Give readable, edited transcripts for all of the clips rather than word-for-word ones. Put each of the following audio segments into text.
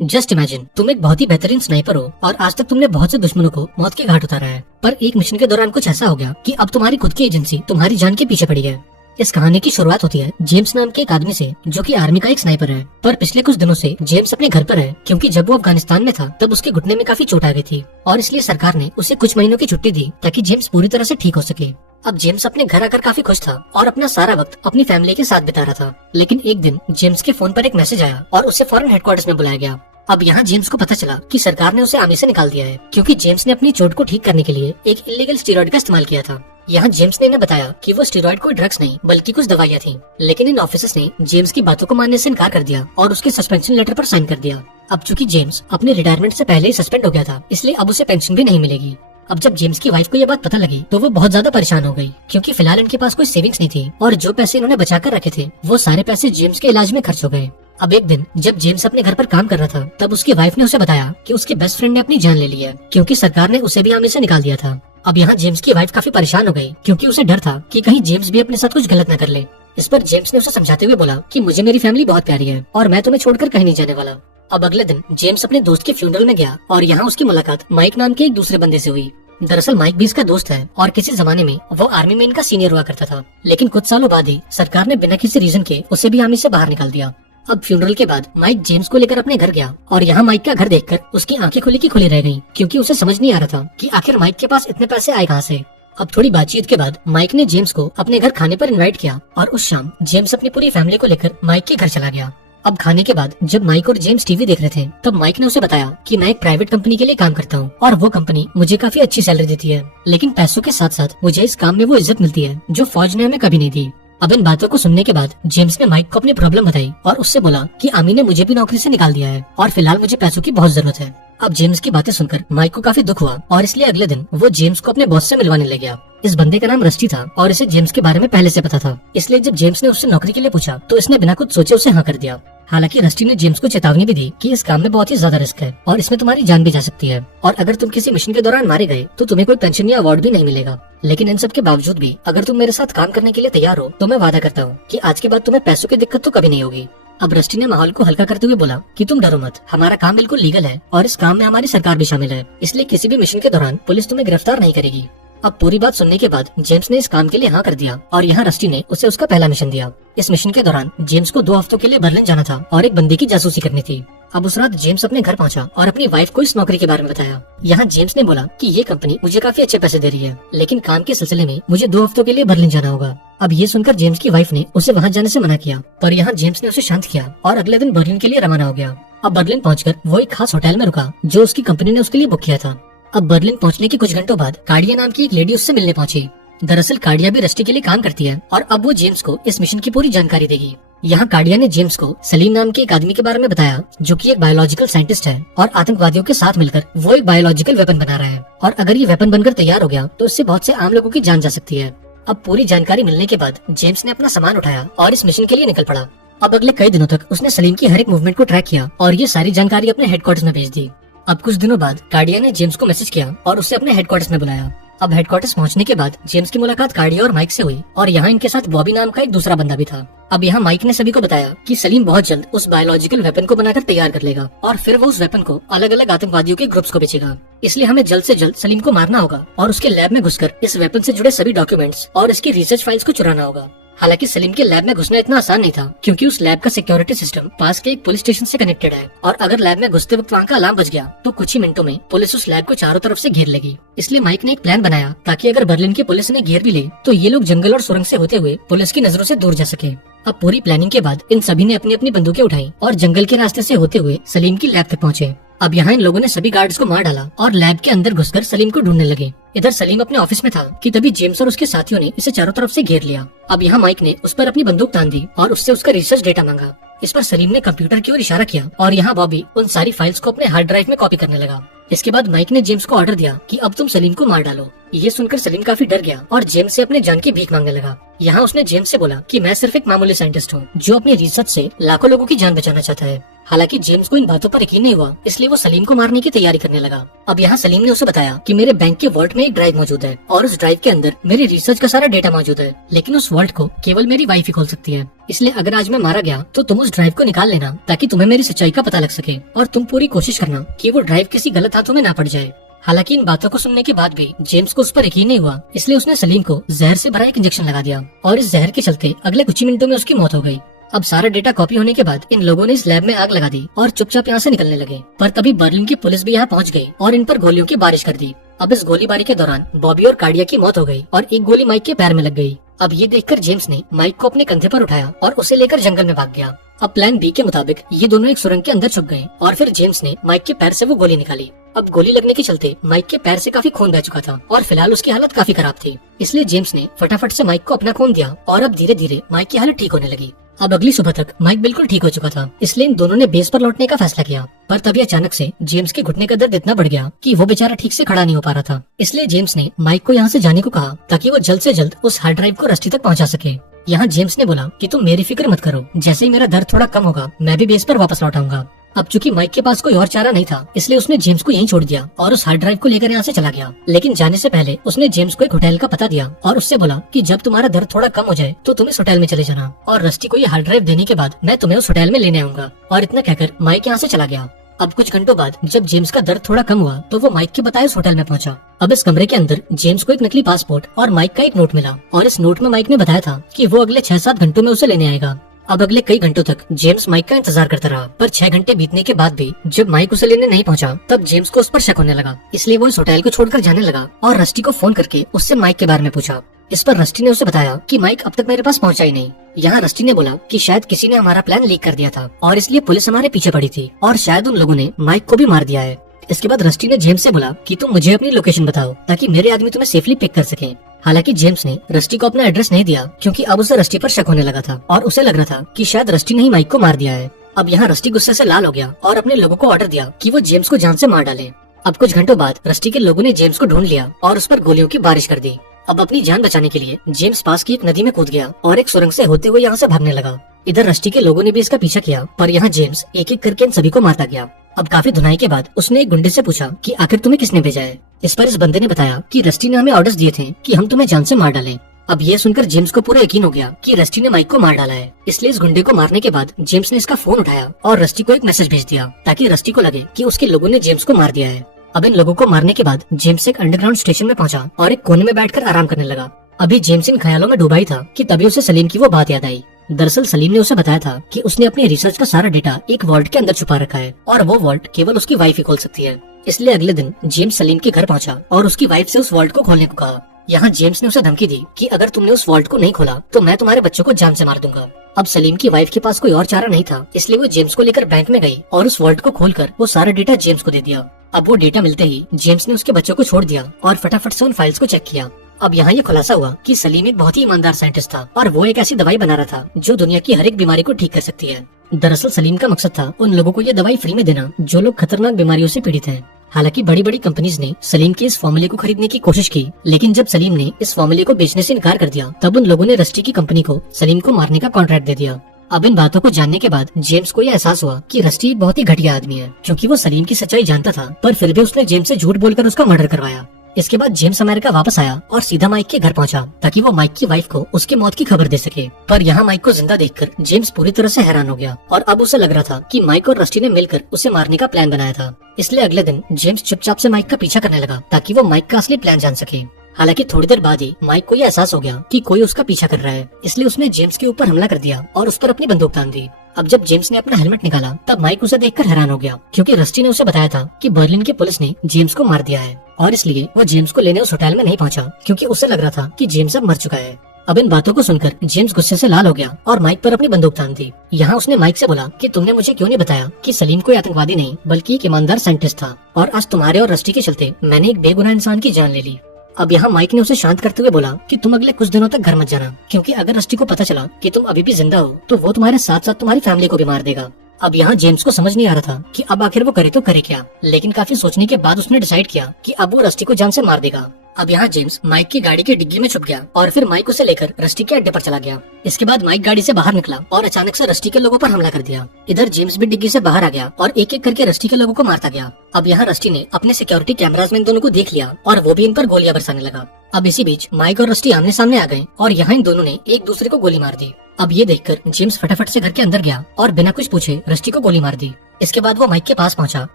Just imagine, तुम एक बहुत ही बेहतरीन स्नाइपर हो और आज तक तुमने बहुत से दुश्मनों को मौत के घाट उतारा है, पर एक मिशन के दौरान कुछ ऐसा हो गया कि अब तुम्हारी खुद की एजेंसी तुम्हारी जान के पीछे पड़ी है। इस कहानी की शुरुआत होती है जेम्स नाम के एक आदमी से, जो कि आर्मी का एक स्नाइपर है। पर पिछले कुछ दिनों से जेम्स अपने घर पर है, क्योंकि जब वो अफगानिस्तान में था तब उसके घुटने में काफी चोट आ गई थी और इसलिए सरकार ने उसे कुछ महीनों की छुट्टी दी ताकि जेम्स पूरी तरह से ठीक हो सके। अब जेम्स अपने घर आकर काफी खुश था और अपना सारा वक्त अपनी फैमिली के साथ बिता रहा था। लेकिन एक दिन जेम्स के फोन पर एक मैसेज आया और उसे फौरन हेडक्वार्टर्स में बुलाया गया। अब यहाँ जेम्स को पता चला कि सरकार ने उसे आर्मी से निकाल दिया है, क्योंकि जेम्स ने अपनी चोट को ठीक करने के लिए एक इलीगल स्टेरॉइड का इस्तेमाल किया था। यहाँ जेम्स ने इन्हें बताया कि वो स्टेरॉइड कोई ड्रग्स नहीं बल्कि कुछ दवाइयाँ थी, लेकिन इन ऑफिसर्स ने जेम्स की बातों को मानने से इनकार कर दिया और उसके सस्पेंशन लेटर पर साइन कर दिया। अब चूंकि जेम्स अपने रिटायरमेंट से पहले ही सस्पेंड हो गया था, इसलिए अब उसे पेंशन भी नहीं मिलेगी। अब जब जेम्स की वाइफ को ये बात पता लगी तो वो बहुत ज्यादा परेशान हो गई, क्योंकि फिलहाल इनके पास कोई सेविंग्स नहीं थी और जो पैसे इन्होंने बचा कर रखे थे वो सारे पैसे जेम्स के इलाज में खर्च हो गए। अब एक दिन जब जेम्स अपने घर पर काम कर रहा था तब उसकी वाइफ ने उसे बताया कि उसके बेस्ट फ्रेंड ने अपनी जान ले ली है, क्योंकि सरकार ने उसे भी आर्मी से निकाल दिया था। अब यहाँ जेम्स की वाइफ काफी परेशान हो गई, क्योंकि उसे डर था कि कहीं जेम्स भी अपने साथ कुछ गलत न कर ले। इस पर जेम्स ने उसे समझाते हुए बोला कि मुझे मेरी फैमिली बहुत प्यारी है और मैं तुम्हें छोड़कर कहीं नहीं जाने वाला। अब अगले दिन जेम्स अपने दोस्त के फ्यूनरल में गया और यहाँ उसकी मुलाकात माइक नाम के एक दूसरे बंदे से हुई। दरअसल माइक भी इसका दोस्त है और किसी जमाने में वो आर्मी में इनका सीनियर हुआ करता था, लेकिन कुछ सालों बाद ही सरकार ने बिना किसी रीजन के उसे भी आर्मी से बाहर निकाल दिया। अब फ्यूनरल के बाद माइक जेम्स को लेकर अपने घर गया और यहाँ माइक का घर देखकर उसकी आंखें खुली की खुली रह गईं, क्योंकि उसे समझ नहीं आ रहा था कि आखिर माइक के पास इतने पैसे आए कहाँ से। अब थोड़ी बातचीत के बाद माइक ने जेम्स को अपने घर खाने पर इनवाइट किया और उस शाम जेम्स अपनी पूरी फैमिली को लेकर माइक के घर चला गया। अब खाने के बाद जब माइक और जेम्स टीवी देख रहे थे तब माइक ने उसे बताया कि मैं एक प्राइवेट कंपनी के लिए काम करता हूँ और वो कंपनी मुझे काफी अच्छी सैलरी देती है, लेकिन पैसों के साथ साथ मुझे इस काम में वो इज्जत मिलती है जो फौज ने हमें कभी नहीं दी। अब इन बातों को सुनने के बाद जेम्स ने माइक को अपनी प्रॉब्लम बताई और उससे बोला कि आर्मी ने मुझे भी नौकरी से निकाल दिया है और फिलहाल मुझे पैसों की बहुत जरूरत है। अब जेम्स की बातें सुनकर माइक को काफी दुख हुआ और इसलिए अगले दिन वो जेम्स को अपने बॉस से मिलवाने ले गया। इस बंदे का नाम रस्टी था और इसे जेम्स के बारे में पहले से पता था, इसलिए जब जेम्स ने उससे नौकरी के लिए पूछा तो इसने बिना कुछ सोचे उसे हाँ कर दिया। हालांकि रस्टी ने जेम्स को चेतावनी भी दी कि इस काम में बहुत ही ज्यादा रिस्क है और इसमें तुम्हारी जान भी जा सकती है और अगर तुम किसी मिशन के दौरान मारे गए तो तुम्हें कोई पेंशन या अवार्ड भी नहीं मिलेगा। लेकिन इन सब के बावजूद भी अगर तुम मेरे साथ काम करने के लिए तैयार हो तो मैं वादा करता हूँ कि आज के बाद तुम्हें पैसों की दिक्कत तो कभी नहीं होगी। अब रस्टी ने माहौल को हल्का करते हुए बोला कि तुम डरो मत, हमारा काम बिल्कुल लीगल है और इस काम में हमारी सरकार भी शामिल है, इसलिए किसी भी मिशन के दौरान पुलिस तुम्हें गिरफ्तार नहीं करेगी। अब पूरी बात सुनने के बाद जेम्स ने इस काम के लिए हाँ कर दिया और यहाँ रस्टी ने उसे उसका पहला मिशन दिया। इस मिशन के दौरान जेम्स को 2 हफ्तों के लिए बर्लिन जाना था और एक बंदे की जासूसी करनी थी। अब उस रात जेम्स अपने घर पहुंचा और अपनी वाइफ को इस नौकरी के बारे में बताया। यहाँ जेम्स ने बोला कि ये कंपनी मुझे काफी अच्छे पैसे दे रही है, लेकिन काम के सिलसिले में मुझे 2 हफ्तों के लिए बर्लिन जाना होगा। अब ये सुनकर जेम्स की वाइफ ने उसे वहाँ जाने से मना किया, पर यहाँ जेम्स ने उसे शांत किया और अगले दिन बर्लिन के लिए रवाना हो गया। अब बर्लिन पहुंचकर वो एक खास होटल में रुका जो उसकी कंपनी ने उसके लिए बुक किया था। अब बर्लिन पहुंचने के कुछ घंटों बाद कार्डिया नाम की एक लेडी उससे मिलने पहुंची। दरअसल कार्डिया भी रस्टी के लिए काम करती है और अब वो जेम्स को इस मिशन की पूरी जानकारी देगी। यहाँ कार्डिया ने जेम्स को सलीम नाम के एक आदमी के बारे में बताया, जो कि एक बायोलॉजिकल साइंटिस्ट है और आतंकवादियों के साथ मिलकर वो एक बायोलॉजिकल वेपन बना रहा है और अगर ये वेपन बनकर तैयार हो गया तो इससे बहुत से आम लोगों की जान जा सकती है। अब पूरी जानकारी मिलने के बाद जेम्स ने अपना सामान उठाया और इस मिशन के लिए निकल पड़ा। अब अगले कई दिनों तक उसने सलीम की हर एक मूवमेंट को ट्रैक किया और ये सारी जानकारी अपने हेडक्वार्टर्स में भेज दी। अब कुछ दिनों बाद कार्डिया ने जेम्स को मैसेज किया और उसे अपने हेडक्वार्टर्स में बुलाया। अब हेडक्वार्टर्स पहुंचने के बाद जेम्स की मुलाकात कार्डिया और माइक से हुई और यहाँ इनके साथ बॉबी नाम का एक दूसरा बंदा भी था। अब यहाँ माइक ने सभी को बताया कि सलीम बहुत जल्द उस बायोलॉजिकल वेपन को बनाकर तैयार कर लेगा और फिर वो उस वेपन को अलग अलग आतंकवादियों के ग्रुप्स को बेचेगा, इसलिए हमें जल्द से जल्द सलीम को मारना होगा और उसके लैब में घुसकर इस वेपन से जुड़े सभी डॉक्यूमेंट्स और इसकी रिसर्च फाइल्स को चुराना होगा। हालांकि सलीम के लैब में घुसना इतना आसान नहीं था, क्योंकि उस लैब का सिक्योरिटी सिस्टम पास के एक पुलिस स्टेशन से कनेक्टेड है और अगर लैब में घुसते वक्त वहाँ का अलार्म बज गया तो कुछ ही मिनटों में पुलिस उस लैब को चारों तरफ से घेर लेगी। इसलिए माइक ने एक प्लान बनाया ताकि अगर बर्लिन की पुलिस ने घेर भी ले तो ये लोग जंगल और सुरंग से होते हुए पुलिस की नजरों से दूर जा सके। अब पूरी प्लानिंग के बाद इन सभी ने अपनी अपनी बंदूकें उठाई और जंगल के रास्ते से होते हुए सलीम की लैब तक पहुँचे। अब यहाँ इन लोगों ने सभी गार्ड्स को मार डाला और लैब के अंदर घुसकर सलीम को ढूंढने लगे। इधर सलीम अपने ऑफिस में था कि तभी जेम्स और उसके साथियों ने इसे चारों तरफ से घेर लिया। अब यहाँ माइक ने उस पर अपनी बंदूक तान दी और उससे उसका रिसर्च डेटा मांगा। इस पर सलीम ने कंप्यूटर की ओर इशारा किया और यहाँ बॉबी उन सारी फाइल्स को अपने हार्ड ड्राइव में कॉपी करने लगा। इसके बाद माइक ने जेम्स को ऑर्डर दिया कि अब तुम सलीम को मार डालो। ये सुनकर सलीम काफी डर गया और जेम्स से अपने जान की भीख मांगने लगा। यहाँ उसने जेम्स से बोला कि मैं सिर्फ एक मामूली साइंटिस्ट हूँ जो अपनी रिसर्च से लाखों लोगों की जान बचाना चाहता है। हालांकि जेम्स को इन बातों पर यकीन नहीं हुआ, इसलिए वो सलीम को मारने की तैयारी करने लगा। अब यहाँ सलीम ने उसे बताया कि मेरे बैंक के वॉल्ट में एक ड्राइव मौजूद है और उस ड्राइव के अंदर मेरी रिसर्च का सारा डेटा मौजूद है, लेकिन उस वॉल्ट को केवल मेरी वाइफ ही खोल सकती है। इसलिए अगर आज मैं मारा गया तो तुम उस ड्राइव को निकाल लेना ताकि तुम्हें मेरी सच्चाई का पता लग सके, और तुम पूरी कोशिश करना कि वो ड्राइव किसी गलत हाथों में ना पड़ जाए। हालांकि इन बातों को सुनने के बाद भी जेम्स को उस पर यकीन नहीं हुआ, इसलिए उसने सलीम को जहर से भरा एक इंजेक्शन लगा दिया और इस जहर के चलते अगले कुछ ही मिनटों में उसकी मौत हो गई। अब सारा डेटा कॉपी होने के बाद इन लोगों ने इस लैब में आग लगा दी और चुपचाप यहाँ से निकलने लगे। पर तभी बर्लिन की पुलिस भी यहाँ पहुँच गई और इन पर गोलियों की बारिश कर दी। अब इस गोलीबारी के दौरान बॉबी और कार्डिया की मौत हो गई और एक गोली माइक के पैर में लग गई। अब ये देखकर जेम्स ने माइक को अपने कंधे पर उठाया और उसे लेकर जंगल में भाग गया। अब प्लान बी के मुताबिक ये दोनों एक सुरंग के अंदर छुप गए और फिर जेम्स ने माइक के पैर से वो गोली निकाली। अब गोली लगने के चलते माइक के पैर से काफी खून बह चुका था और फिलहाल उसकी हालत काफी खराब थी, इसलिए जेम्स ने फटाफट से माइक को अपना खून दिया और अब धीरे धीरे माइक की हालत ठीक होने लगी। अब अगली सुबह तक माइक बिल्कुल ठीक हो चुका था, इसलिए इन दोनों ने बेस पर लौटने का फैसला किया। पर तभी अचानक से जेम्स के घुटने का दर्द इतना बढ़ गया कि वो बेचारा ठीक से खड़ा नहीं हो पा रहा था। इसलिए जेम्स ने माइक को यहाँ से जाने को कहा ताकि वो जल्द से जल्द उस हार्ड ड्राइव को रस्टी तक पहुँचा सके। यहाँ जेम्स ने बोला कि तुम मेरी फिक्र मत करो, जैसे ही मेरा दर्द थोड़ा कम होगा मैं भी बेस पर वापस लौट आऊंगा। अब चूंकि माइक के पास कोई और चारा नहीं था, इसलिए उसने जेम्स को यहीं छोड़ दिया और उस हार्ड ड्राइव को लेकर यहाँ से चला गया। लेकिन जाने से पहले उसने जेम्स को एक होटल का पता दिया और उससे बोला कि जब तुम्हारा दर्द थोड़ा कम हो जाए तो तुम इस होटल में चले जाना, और रस्टी को ये हार्ड ड्राइव देने के बाद मैं तुम्हें उस होटल में लेने आऊंगा। और इतना कहकर माइक यहाँ से चला गया। अब कुछ घंटों बाद जब जेम्स का दर्द थोड़ा कम हुआ तो वो माइक के बताए उस होटल में पहुंचा। अब इस कमरे के अंदर जेम्स को एक नकली पासपोर्ट और माइक का एक नोट मिला और इस नोट में माइक ने बताया था कि वो अगले 6-7 घंटों में उसे लेने आएगा। अब अगले कई घंटों तक जेम्स माइक का इंतजार करता रहा, पर 6 घंटे बीतने के बाद भी जब माइक उसे लेने नहीं पहुंचा तब जेम्स को उस पर शक होने लगा, इसलिए वो इस होटल को छोड़कर जाने लगा और रस्टी को फोन करके उससे माइक के बारे में पूछा। इस पर रस्टी ने उसे बताया कि माइक अब तक मेरे पास पहुंचा ही नहीं। यहाँ रस्टी ने बोला कि शायद किसी ने हमारा प्लान लीक कर दिया था और इसलिए पुलिस हमारे पीछे पड़ी थी और शायद उन लोगों ने माइक को भी मार दिया है। इसके बाद रस्टी ने जेम्स से बोला कि तुम मुझे अपनी लोकेशन बताओ ताकि मेरे आदमी तुम्हें सेफली पिक कर सकें। हालांकि जेम्स ने रस्टी को अपना एड्रेस नहीं दिया क्योंकि अब उसे रस्टी पर शक होने लगा था और उसे लग रहा था कि शायद रस्टी ने ही माइक को मार दिया है। अब यहाँ रस्टी गुस्से से लाल हो गया और अपने लोगों को ऑर्डर दिया कि वो जेम्स को जान से मार डालें। अब कुछ घंटों बाद रस्टी के लोगों ने जेम्स को ढूंढ लिया और उस पर गोलियों की बारिश कर दी। अब अपनी जान बचाने के लिए जेम्स पास की एक नदी में कूद गया और एक सुरंग से होते हुए यहाँ से भागने लगा। इधर रस्टी के लोगों ने भी इसका पीछा किया, पर यहाँ जेम्स एक एक करके इन सभी को मारता गया। अब काफी धुनाई के बाद उसने एक गुंडे से पूछा कि आखिर तुम्हें किसने भेजा है। इस पर इस बंदे ने बताया कि रस्टी ने हमें ऑर्डर्स दिए थे कि हम तुम्हें जान से मार डालें। अब ये सुनकर जेम्स को पूरा यकीन हो गया कि रस्टी ने माइक को मार डाला है, इसलिए इस गुंडे को मारने के बाद जेम्स ने इसका फोन उठाया और रस्टी को एक मैसेज भेज दिया ताकि रस्टी को लगे कि उसके लोगों ने जेम्स को मार दिया है। अब इन लोगों को मारने के बाद जेम्स एक अंडरग्राउंड स्टेशन में पहुंचा और एक कोने में बैठकर आराम करने लगा। अभी जेम्स इन ख्यालों में डूबा ही था कि तभी उसे सलीम की वो बात याद आई। दरअसल सलीम ने उसे बताया था कि उसने अपनी रिसर्च का सारा डेटा एक वॉल्ट के अंदर छुपा रखा है और वो वॉल्ट केवल उसकी वाइफ ही खोल सकती है। इसलिए अगले दिन जेम्स सलीम के घर पहुंचा और उसकी वाइफ से उस वॉल्ट को खोलने को कहा। यहाँ जेम्स ने उसे धमकी दी कि अगर तुमने उस वॉल्ट को नहीं खोला तो मैं तुम्हारे बच्चों को जान से मार दूंगा। अब सलीम की वाइफ के पास कोई और चारा नहीं था, इसलिए वो जेम्स को लेकर बैंक में गई और उस वॉल्ट को खोलकर वो सारा डेटा जेम्स को दे दिया। अब वो डेटा मिलते ही जेम्स ने उसके बच्चों को छोड़ दिया और फटाफट से उन फाइल्स को चेक किया। अब यहाँ ये खुलासा हुआ कि सलीम एक बहुत ही ईमानदार साइंटिस्ट था और वो एक ऐसी दवाई बना रहा था जो दुनिया की हर एक बीमारी को ठीक कर सकती है। दरअसल सलीम का मकसद था उन लोगों को ये दवाई फ्री में देना जो लोग खतरनाक बीमारियों से पीड़ित हैं। हालांकि बड़ी बड़ी कंपनीज ने सलीम के इस फॉर्मूले को खरीदने की कोशिश की, लेकिन जब सलीम ने इस फॉर्मूले को बेचने से इनकार कर दिया तब उन लोगों ने रस्टी की कंपनी को सलीम को मारने का कॉन्ट्रैक्ट दे दिया। अब इन बातों को जानने के बाद जेम्स को यह एहसास हुआ कि रस्टी एक बहुत ही घटिया आदमी है, क्योंकि वो सलीम की सच्चाई जानता था पर फिर भी उसने जेम्स से झूठ बोलकर उसका मर्डर करवाया। इसके बाद जेम्स अमेरिका वापस आया और सीधा माइक के घर पहुंचा ताकि वो माइक की वाइफ को उसकी मौत की खबर दे सके। पर यहाँ माइक को जिंदा देखकर जेम्स पूरी तरह से हैरान हो गया और अब उसे लग रहा था कि माइक और रस्टी ने मिलकर उसे मारने का प्लान बनाया था। इसलिए अगले दिन जेम्स चुपचाप से माइक का पीछा करने लगा ताकि वो माइक का असली प्लान जान सके। हालांकि थोड़ी देर बाद ही माइक को यह एहसास हो गया कि कोई उसका पीछा कर रहा है, इसलिए उसने जेम्स के ऊपर हमला कर दिया और उस पर अपनी बंदूक तान दी। अब जब जेम्स ने अपना हेलमेट निकाला तब माइक उसे देखकर हैरान हो गया, क्योंकि रस्टी ने उसे बताया था कि बर्लिन की पुलिस ने जेम्स को मार दिया है और इसलिए वो जेम्स को लेने उस होटल में नहीं पहुंचा, क्योंकि उसे लग रहा था कि जेम्स अब मर चुका है। अब इन बातों को सुनकर जेम्स गुस्से से लाल हो गया और माइक पर अपनी बंदूक तान दी। यहाँ उसने माइक से बोला कि तुमने मुझे क्यों नहीं बताया कि सलीम कोई आतंकवादी नहीं बल्कि एक ईमानदार साइंटिस्ट था, और आज तुम्हारे और रस्टी के चलते मैंने एक बेगुनाह इंसान की जान ले ली। अब यहाँ माइक ने उसे शांत करते हुए बोला कि तुम अगले कुछ दिनों तक घर मत जाना, क्योंकि अगर रस्टी को पता चला कि तुम अभी भी जिंदा हो तो वो तुम्हारे साथ साथ तुम्हारी फैमिली को भी मार देगा। अब यहाँ जेम्स को समझ नहीं आ रहा था कि अब आखिर वो करे तो करे क्या, लेकिन काफी सोचने के बाद उसने डिसाइड किया कि अब वो रस्टी को जान से मार देगा। अब यहाँ जेम्स माइक की गाड़ी की डिग्गी में छुप गया और फिर माइक उसे लेकर रस्टी के अड्डे पर चला गया। इसके बाद माइक गाड़ी से बाहर निकला और अचानक से रस्टी के लोगों पर हमला कर दिया। इधर जेम्स भी डिग्गी से बाहर आ गया और एक एक करके रस्टी के लोगों को मारता गया। अब यहाँ रस्टी ने अपने सिक्योरिटी कैमराज में इन दोनों को देख लिया और वो भी इन पर गोलियां बरसाने लगा। अब इसी बीच माइक और रस्टी आमने सामने आ गए और यहाँ इन दोनों ने एक दूसरे को गोली मार दी। अब ये देखकर जेम्स फटाफट से घर के अंदर गया और बिना कुछ पूछे रस्टी को गोली मार दी। इसके बाद वो माइक के पास पहुंचा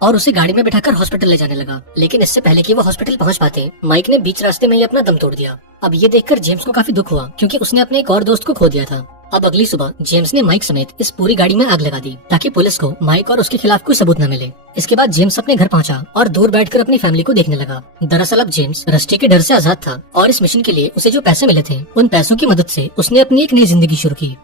और उसे गाड़ी में बिठाकर हॉस्पिटल ले जाने लगा, लेकिन इससे पहले कि वो हॉस्पिटल पहुंच पाते माइक ने बीच रास्ते में ही अपना दम तोड़ दिया। अब ये देखकर जेम्स को काफी दुख हुआ क्योंकि उसने अपने एक और दोस्त को खो दिया था। अब अगली सुबह जेम्स ने माइक समेत इस पूरी गाड़ी में आग लगा दी ताकि पुलिस को माइक और उसके खिलाफ कोई सबूत न मिले। इसके बाद जेम्स अपने घर पहुंचा और दूर बैठकर अपनी फैमिली को देखने लगा। दरअसल अब जेम्स रस्टी के डर से आजाद था और इस मिशन के लिए उसे जो पैसे मिले थे उन पैसों की मदद से उसने अपनी एक नई जिंदगी शुरू की।